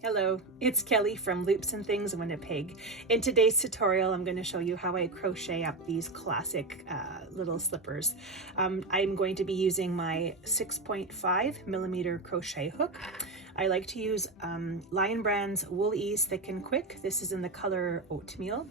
Hello, it's Kelly from Loops and Things Winnipeg. In today's tutorial, I'm going to show you how I crochet up these classic little slippers. I'm going to be using my 6.5mm crochet hook. I like to use Lionbrand's Wool Ease Thick and Quick. This is in the color Oatmeal.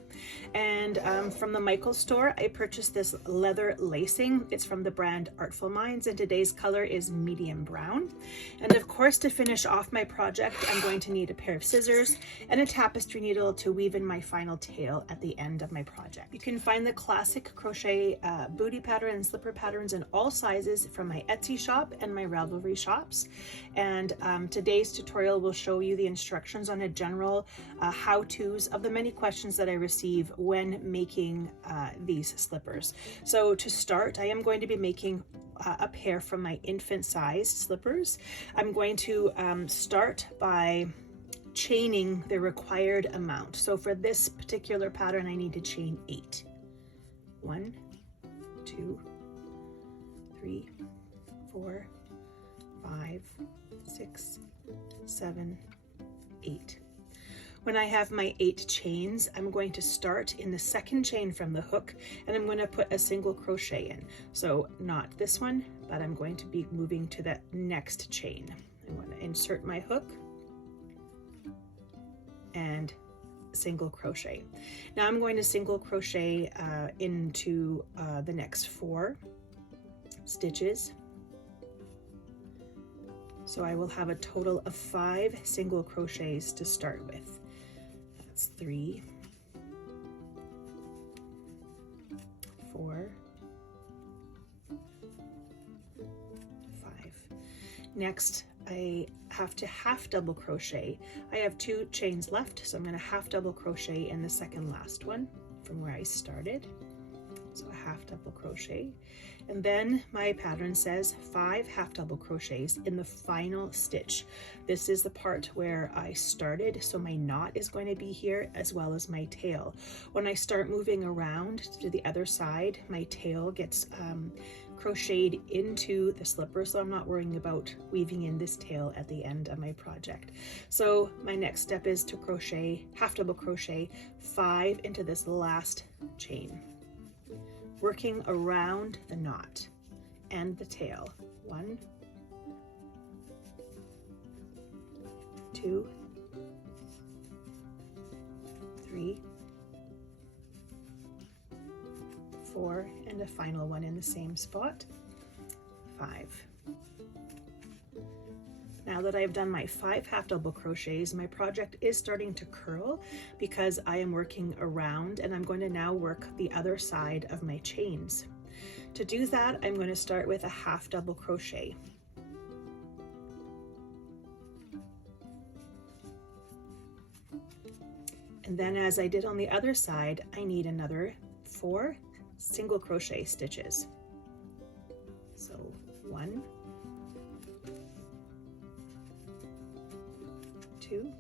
And from the Michaels store, I purchased this leather lacing. It's from the brand Artful Minds, and today's color is medium brown. And of course, to finish off my project, I'm going to need a pair of scissors and a tapestry needle to weave in my final tail at the end of my project. You can find the classic crochet booty pattern and slipper patterns in all sizes from my Etsy shop and my Ravelry shops. And today's tutorial will show you the instructions on a general how-tos of the many questions that I receive when making these slippers. So to start, I am going to be making a pair from my infant-sized slippers. I'm going to start by chaining the required amount. So for this particular pattern, I need to chain 8. 1, 2, 3, 4, 5, 6, 7, 8. When I have my 8 chains, I'm going to start in the second chain from the hook, and I'm going to put a single crochet in. So not this one, but I'm going to be moving to the next chain. I'm going to insert my hook and single crochet. Now I'm going to single crochet into the next 4 stitches. So I will have a total of 5 single crochets to start with. That's 3, 4, 5. Next, I have to half double crochet. I have 2 chains left, so I'm going to half double crochet in the second last one from where I started. So a half double crochet, and then my pattern says 5 half double crochets in the final stitch. This is the part where I started, so my knot is going to be here as well as my tail. When I start moving around to the other side, my tail gets crocheted into the slipper, so I'm not worrying about weaving in this tail at the end of my project. So my next step is to crochet, half double crochet 5 into this last chain, working around the knot and the tail. 1, 2, 3, 4, and a final one in the same spot. 5. Now that I've done my 5 half double crochets, my project is starting to curl because I am working around, and I'm going to now work the other side of my chains. To do that, I'm going to start with a half double crochet. And then as I did on the other side, I need another 4 single crochet stitches. So 1, 2,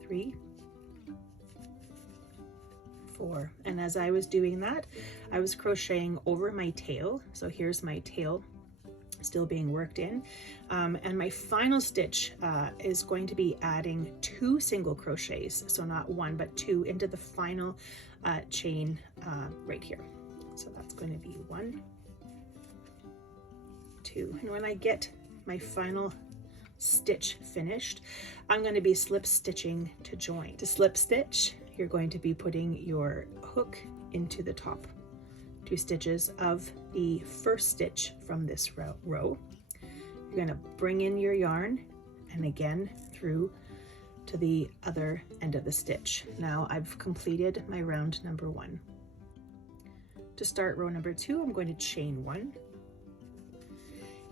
3, 4. And as I was doing that, I was crocheting over my tail. So here's my tail still being worked in. And my final stitch is going to be adding 2 single crochets. So not 1, but 2 into the final chain right here. So that's going to be 1, 2. And when I get my final stitch finished, I'm going to be slip stitching to join. To slip stitch, you're going to be putting your hook into the top 2 stitches of the first stitch from this row. You're going to bring in your yarn and again through to the other end of the stitch. Now I've completed my round number 1. To start row number 2, I'm going to chain 1.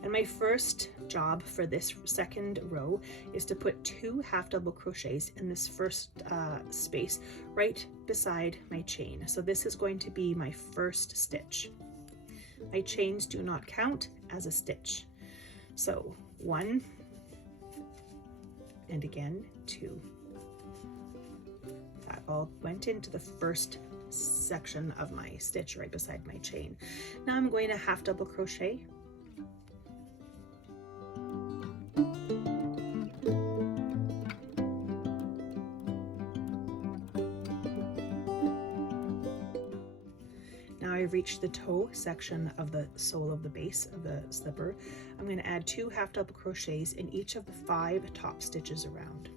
And my first job for this second row is to put 2 half double crochets in this first space right beside my chain. So this is going to be my first stitch. My chains do not count as a stitch. So 1, and again 2. That all went into the first section of my stitch right beside my chain. Now I'm going to half double crochet reached the toe section of the sole of the base of the slipper, I'm going to add 2 half double crochets in each of the 5 top stitches around.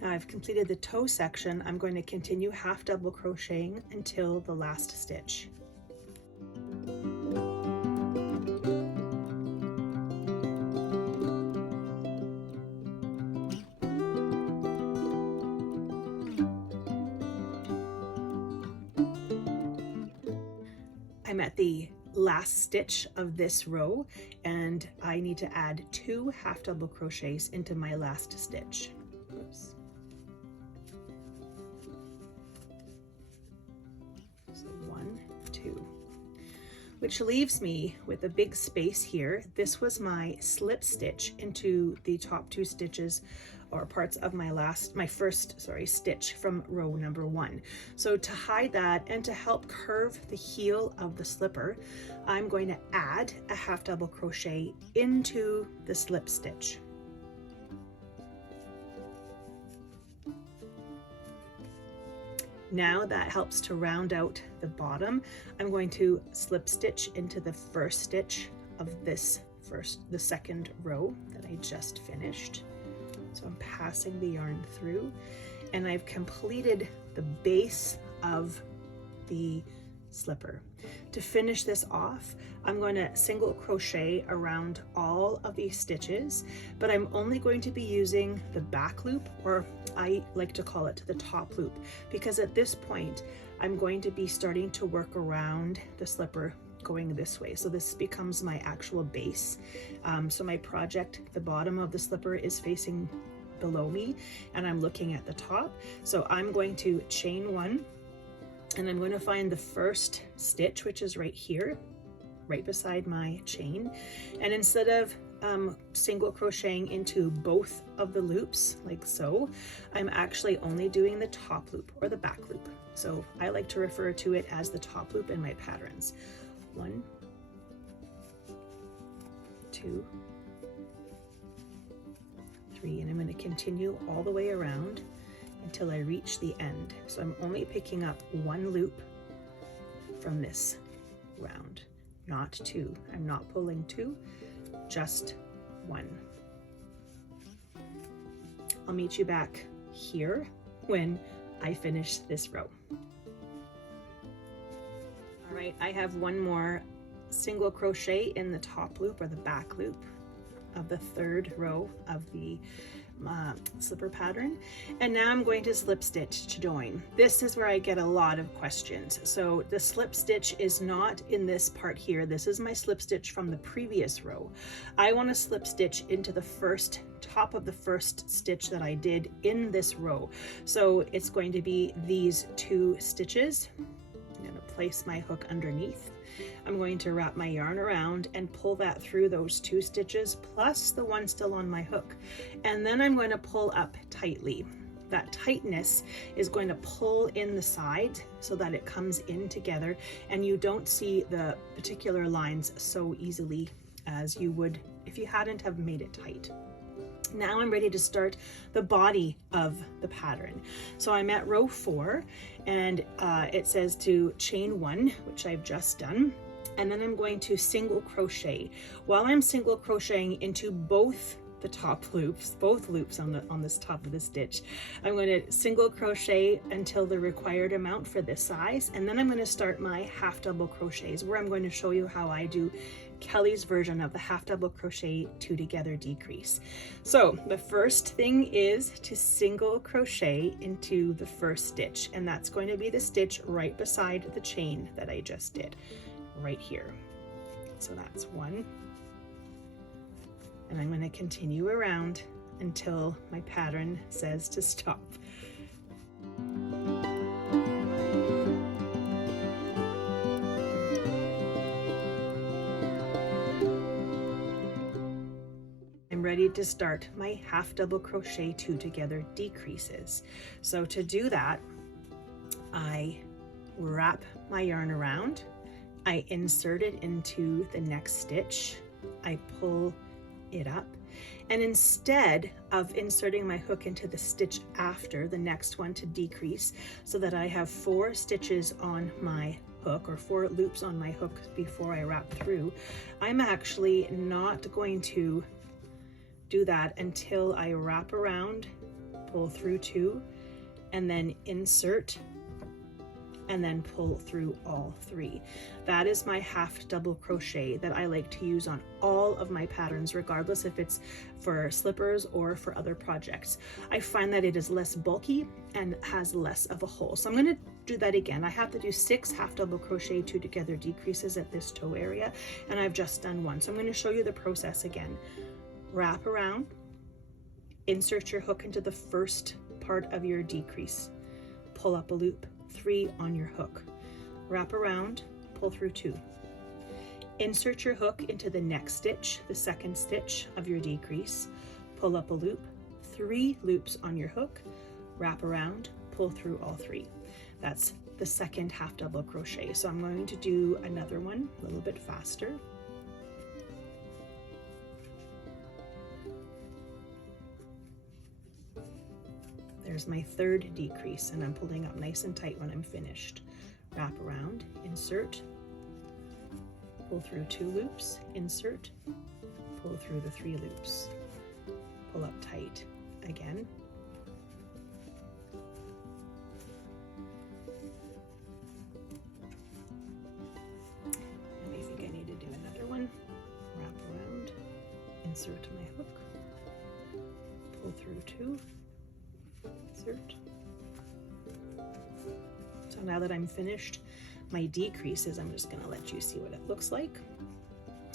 Now I've completed the toe section. I'm going to continue half double crocheting until the last stitch. I'm at the last stitch of this row and I need to add 2 half double crochets into my last stitch. Oops. So 1, 2, which leaves me with a big space here. This was my slip stitch into the top 2 stitches or parts of my first stitch from row number 1. So to hide that and to help curve the heel of the slipper, I'm going to add a half double crochet into the slip stitch. Now that helps to round out the bottom. I'm going to slip stitch into the first stitch of the second row that I just finished. So I'm passing the yarn through and I've completed the base of the slipper. To finish this off, I'm going to single crochet around all of these stitches, but I'm only going to be using the back loop, or I like to call it the top loop, because at this point I'm going to be starting to work around the slipper going this way. So this becomes my actual base. So my project, the bottom of the slipper is facing below me and I'm looking at the top. So I'm going to chain 1 and I'm going to find the first stitch, which is right here, right beside my chain. And instead of single crocheting into both of the loops like so, I'm actually only doing the top loop or the back loop. So I like to refer to it as the top loop in my patterns. 1, 2, 3, and I'm going to continue all the way around until I reach the end. So I'm only picking up 1 loop from this round, not 2. I'm not pulling 2, just 1. I'll meet you back here when I finish this row. All right, I have 1 more single crochet in the top loop or the back loop of the 3rd row of the slipper pattern, and now I'm going to slip stitch to join. This is where I get a lot of questions. So the slip stitch is not in this part here. This is my slip stitch from the previous row. I want to slip stitch into the top of the first stitch that I did in this row. So it's going to be these 2 stitches. I'm going to place my hook underneath. I'm going to wrap my yarn around and pull that through those 2 stitches plus the one still on my hook. And then I'm going to pull up tightly. That tightness is going to pull in the side so that it comes in together and you don't see the particular lines so easily as you would if you hadn't have made it tight. Now I'm ready to start the body of the pattern. So I'm at row 4 and it says to chain 1, which I've just done, and then I'm going to single crochet. While I'm single crocheting into both the top loops, both loops on this top of the stitch, I'm going to single crochet until the required amount for this size, and then I'm going to start my half double crochets, where I'm going to show you how I do Kelly's version of the half double crochet 2 together decrease. So the first thing is to single crochet into the first stitch, and that's going to be the stitch right beside the chain that I just did right here. So that's 1, and I'm going to continue around until my pattern says to stop. I'm ready to start my half double crochet 2 together decreases. So to do that, I wrap my yarn around, I insert it into the next stitch, I pull it up, and instead of inserting my hook into the stitch after the next one to decrease, so that I have 4 stitches on my hook, or 4 loops on my hook before I wrap through, I'm actually not going to do that until I wrap around, pull through 2, and then insert, and then pull through all 3. That is my half double crochet that I like to use on all of my patterns, regardless if it's for slippers or for other projects. I find that it is less bulky and has less of a hole. So I'm going to do that again. I have to do 6 half double crochet 2 together decreases at this toe area, and I've just done 1. So I'm going to show you the process again. Wrap around, insert your hook into the first part of your decrease, pull up a loop, 3 on your hook, wrap around, pull through 2, insert your hook into the next stitch, the second stitch of your decrease, pull up a loop, 3 loops on your hook, wrap around, pull through all 3. That's the second half double crochet. So I'm going to do another one a little bit faster. There's my third decrease, and I'm pulling up nice and tight when I'm finished. Wrap around, insert, pull through 2 loops, insert, pull through the 3 loops, pull up tight again, and I think I need to do another one. Wrap around, insert my hook, pull through 2, insert. So now that I'm finished my decreases, I'm just going to let you see what it looks like.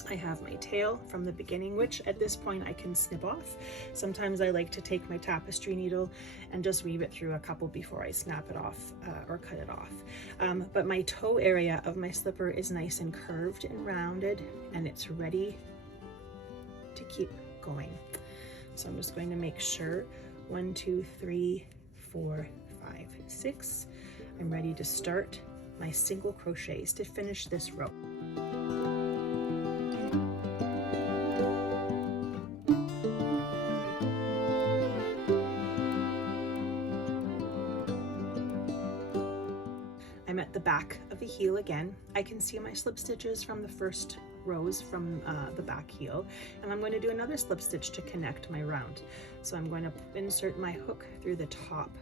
I have my tail from the beginning, which at this point I can snip off. Sometimes I like to take my tapestry needle and just weave it through a couple before I snap it off or cut it off. But my toe area of my slipper is nice and curved and rounded, and it's ready to keep going. So I'm just going to make sure 1, 2, 3, 4, 5, 6. I'm ready to start my single crochets to finish this row. I'm at the back of the heel again. I can see my slip stitches from the first rows from the back heel, and I'm going to do another slip stitch to connect my round. So I'm going to insert my hook through the top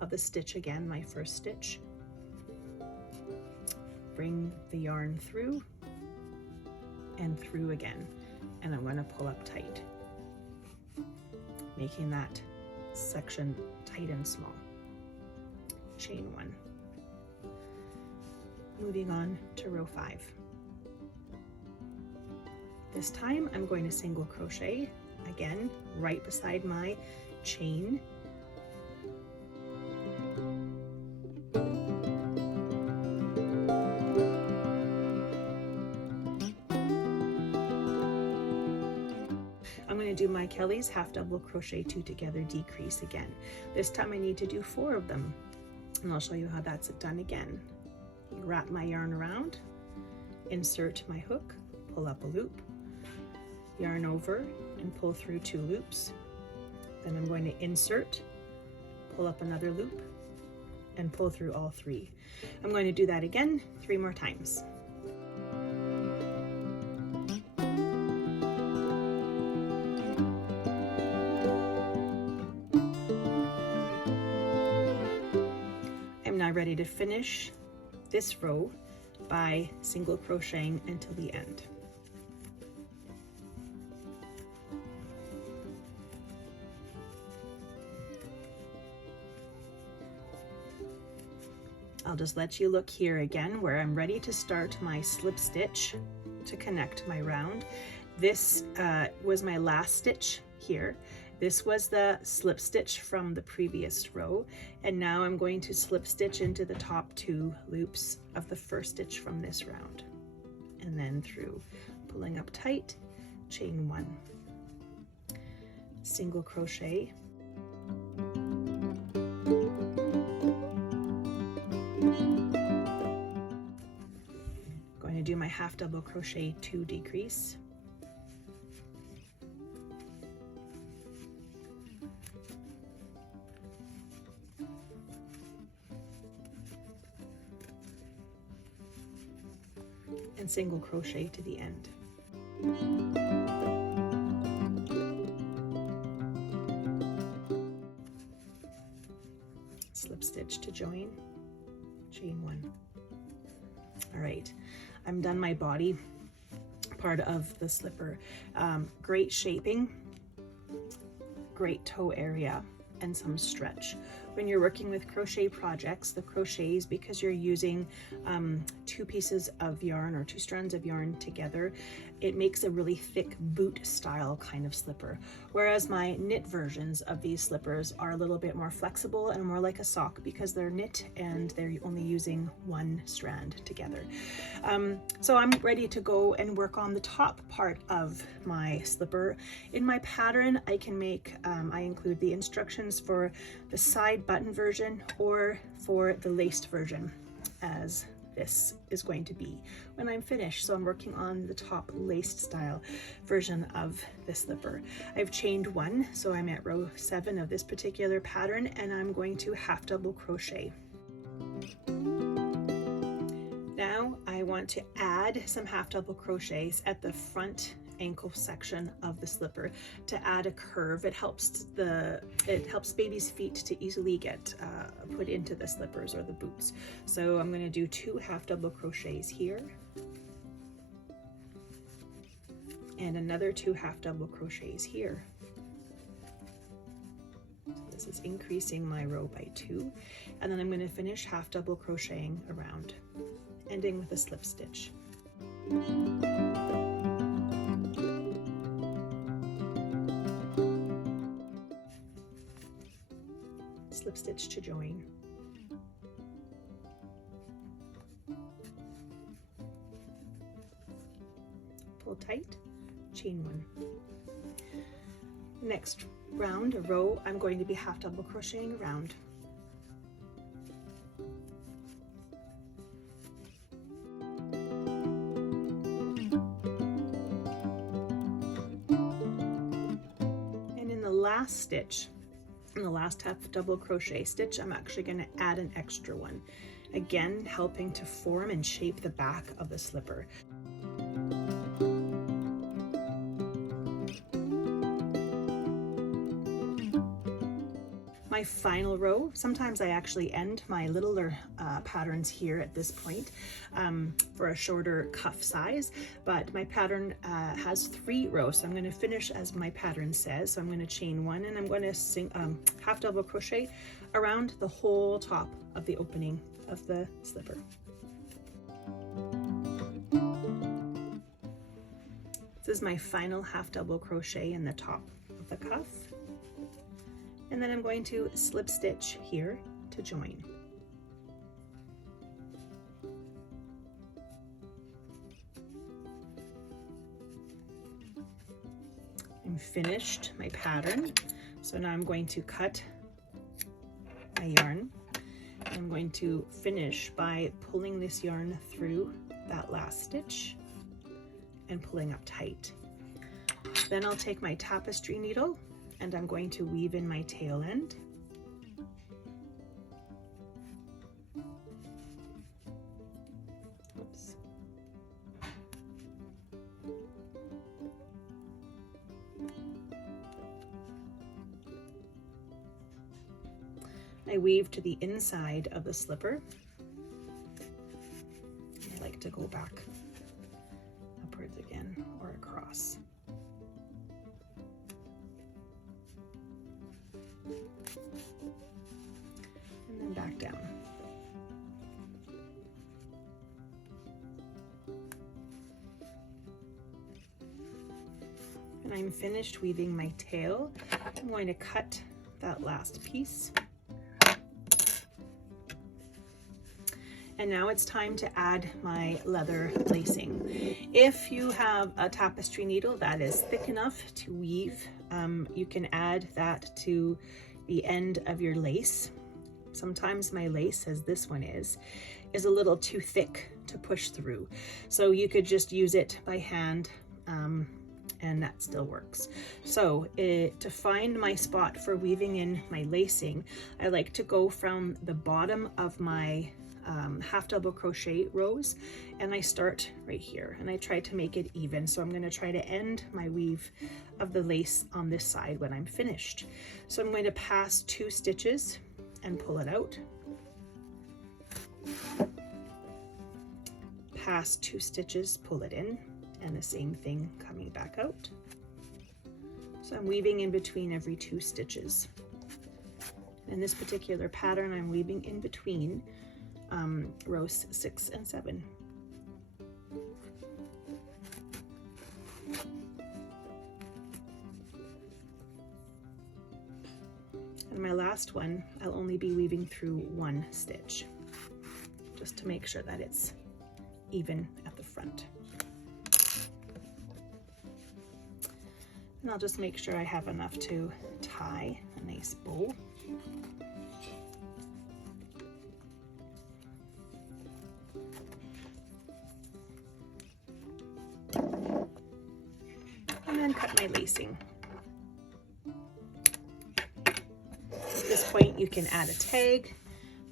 of the stitch again, my first stitch, bring the yarn through and through again, and I'm going to pull up tight, making that section tight and small. Chain 1. Moving on to row 5. This time I'm going to single crochet again right beside my chain. I'm going to do my Kelly's half double crochet 2 together decrease again. This time I need to do 4 of them, and I'll show you how that's done again. Wrap my yarn around, insert my hook, pull up a loop, yarn over and pull through 2 loops. Then I'm going to insert, pull up another loop, and pull through all 3. I'm going to do that again 3 more times. I'm now ready to finish this row by single crocheting until the end. I'll just let you look here again where I'm ready to start my slip stitch to connect my round. This was my last stitch here. This was the slip stitch from the previous row, and now I'm going to slip stitch into the top 2 loops of the first stitch from this round, and then through, pulling up tight, chain 1. single crochet, going to do my half double crochet to decrease, and single crochet to the end. Slip stitch to join, chain one. All right, I'm done my body part of the slipper. Great shaping, great toe area, and some stretch. When you're working with crochet projects, the crochets, because you're using 2 pieces of yarn or 2 strands of yarn together, it makes a really thick boot style kind of slipper. Whereas my knit versions of these slippers are a little bit more flexible and more like a sock because they're knit and they're only using 1 strand together. So I'm ready to go and work on the top part of my slipper. In my pattern, I can make, I include the instructions for the side button version or for the laced version, as this is going to be when I'm finished. So I'm working on the top laced style version of the slipper. I've chained 1, so I'm at row 7 of this particular pattern, and I'm going to half double crochet. Now I want to add some half double crochets at the front ankle section of the slipper to add a curve. It helps baby's feet to easily get put into the slippers or the boots. So I'm going to do 2 half double crochets here and another 2 half double crochets here. So this is increasing my row by 2, and then I'm going to finish half double crocheting around, ending with a slip stitch. Slip stitch to join. Pull tight, chain 1. Next round, a row, I'm going to be half double crocheting around. And in the last stitch, in the last half double crochet stitch, I'm actually going to add an extra one, again helping to form and shape the back of the slipper. My final row, sometimes I actually end my littler patterns here at this point for a shorter cuff size, but my pattern has 3 rows, so I'm going to finish as my pattern says. So I'm going to chain 1, and I'm going to half double crochet around the whole top of the opening of the slipper. This is my final half double crochet in the top of the cuff. And then I'm going to slip stitch here to join. I'm finished my pattern. So now I'm going to cut my yarn. I'm going to finish by pulling this yarn through that last stitch and pulling up tight. Then I'll take my tapestry needle and I'm going to weave in my tail end. Oops. I weave to the inside of the slipper. I like to go back upwards again or across. And then back down. And I'm finished weaving my tail. I'm going to cut that last piece. And now it's time to add my leather lacing. If you have a tapestry needle that is thick enough to weave, you can add that to the end of your lace. Sometimes my lace, as this one is a little too thick to push through. So you could just use it by hand, and that still works. So to find my spot for weaving in my lacing, I like to go from the bottom of my half double crochet rows, and I start right here and I try to make it even. So I'm going to try to end my weave of the lace on this side when I'm finished. So I'm going to pass 2 stitches and pull it out, pass 2 stitches, pull it in, and the same thing coming back out. So I'm weaving in between every 2 stitches. In this particular pattern, I'm weaving in between rows 6 and 7. And my last one, I'll only be weaving through 1 stitch, just to make sure that it's even at the front. And I'll just make sure I have enough to tie a nice bow. And then cut my lacing. At this point, you can add a tag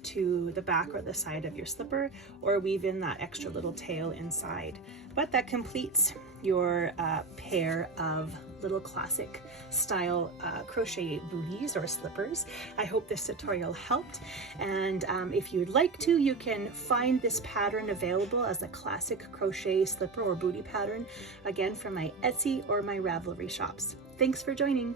to the back or the side of your slipper, or weave in that extra little tail inside. But that completes your pair of little classic style crochet booties or slippers. I hope this tutorial helped, and if you'd like to, you can find this pattern available as a classic crochet slipper or booty pattern, again from my Etsy or my Ravelry shops. Thanks for joining.